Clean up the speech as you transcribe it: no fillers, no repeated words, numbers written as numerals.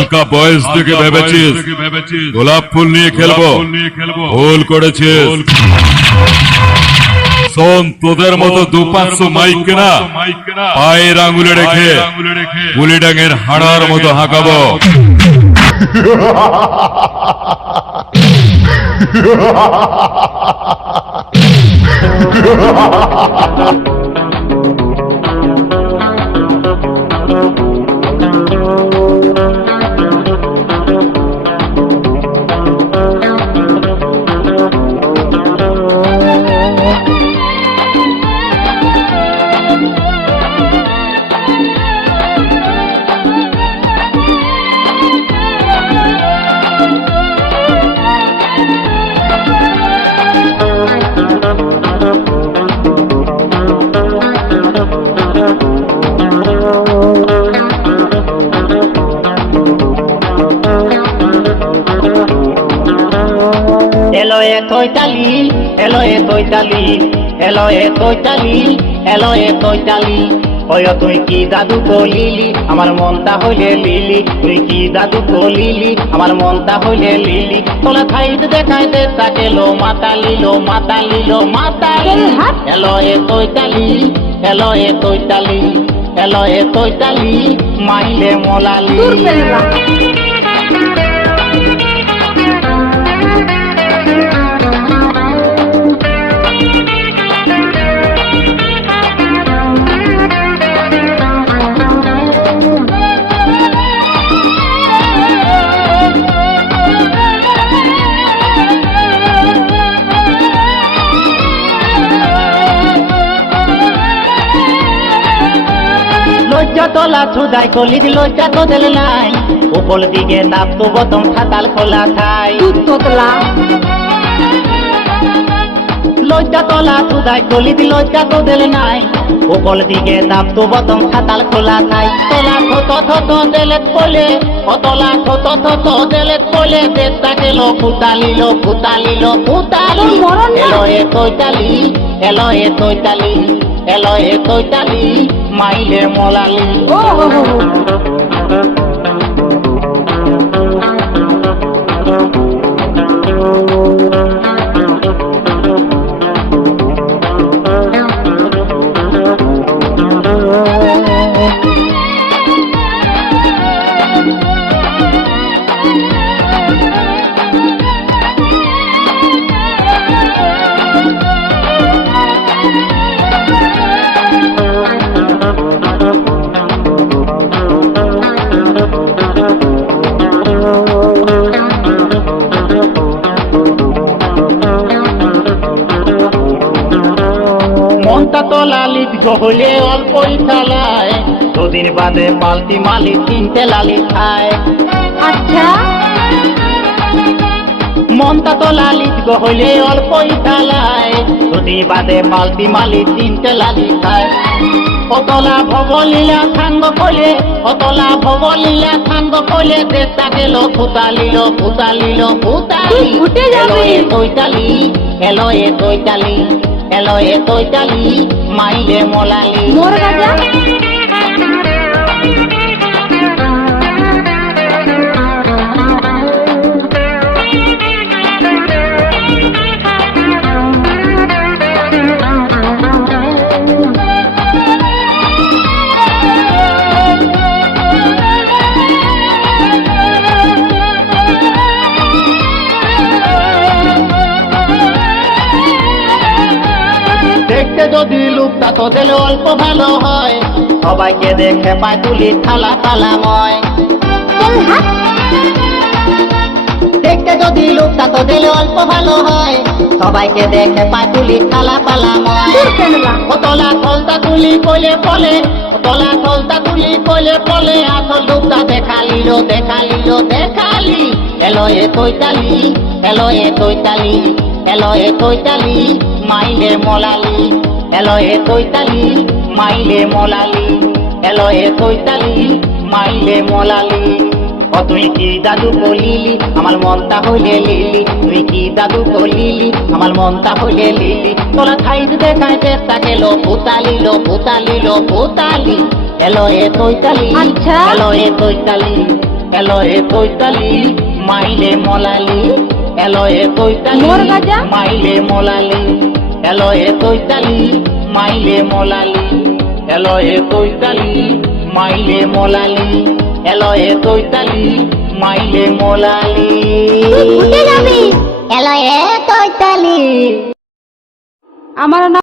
হালকা বয়স থেকে ভেবেছিস গোলাপ ফুল নিয়ে খেলবো, ভুল করেছিস। শোন, তোদের মতো 2-500 মাইক না পায়ের আঙুলে রেখে গুলি ডাঙের হাড়ার মতো হাঁকাবো। Hello, Italy. Hello, Italy. Hello, Italy. Hello, Italy. ওই তুই কি জাদু করলিলি আমার মনটা হইলে লিলি, তুই কি জাদু করলিলি আমার মনটা হইলে লিলি। তোলা খাইতে দেখাইতে তাকেলো মাতালিলো মাতালিলো মাতালি। Hello Italy. Hello, Italy. Hello, Italy. মাইলে মোলালি। লজ্জা তোলা ছুদাই কলি লজ্জা তো দিল নাই, উপর দিকে তাপ তো বতম খাতাল খোলা খাই। লজ্জা তোলা ছুদাই কলি লজ্জা তো দিল নাই, উপর দিকে তাপ তো বতম খাতাল খোলা খাই। তোলা থত থত দেলেত বলে ও তোলা থত থত দেলেত বলে দেশটা গেল ফুটালিলো ফুটালিলো ফুটালি। এলো Italy. Hello, Italy. Hello, Italy. মাইলে মোলালি। মনটা তোলা লিট হলে অল্পই চালায়, দুদিন বাদে পাল্টি মালি তিনটে লালি খায়। আচ্ছা, মনটা তোলা লিট হলে অল্পই চালায়, দুদিন বাদে পাল্টি মালি তিনটে লালি খায়। অতলা ভবলীলা থাঙ্গ কলে অতলা ভবলীলা থাঙ্গ কলে দেশটা গেল ফুটালিলো ফুটালিলো ফুটালি। Hello, Italy. Hello, Italy. Hello, Italy. মাইলে মোলালি। মোর গাজা দেখতে যদি লোকটা তো দিলে অল্প ভালো হয়, সবাইকে দেখে পায় তুলি থালা থালাময়। দেখতে যদি লোকটা তো দিলে অল্প ভালো হয়, সবাইকে দেখে পায় তুলি থালা থালাময়। ওতলা থলতা তুলি কইলে বলে ওতলা থলতা তুলি কইলে বলে আসল লোকটা দেখালিলো দেখালিলো দেখালি। Hello, Italy. Hello, Italy. Hello, Italy. মাইলে মোলালি। Hello, Italy. মাইলে মোলালি। Hello, Italy. মাইলে মোলালি। ও তুই কি জাদু করলিলি আমার মনটা হইলে লিলি, তুই কি জাদু করলিলি আমার মনটা হইলে লিলি। তোলা খাইতে দেখাইতে তাকেলো ফুটালিলো ফুটালিলো ফুটালি। Hello, Italy. আচ্ছা। Hello, Italy. এলো এ চৈতালি মাইলে মলালি এলো এ চৈতালি মোর গাজা? মাইলে মলালি এলো এ চৈতালি মাইলে মলালি এলো এ চৈতালি মাইলে মলালি এলো এ চৈতালি মাইলে মলালি তুই ফুটে যাবি। এলো এ চৈতালি আমার নাম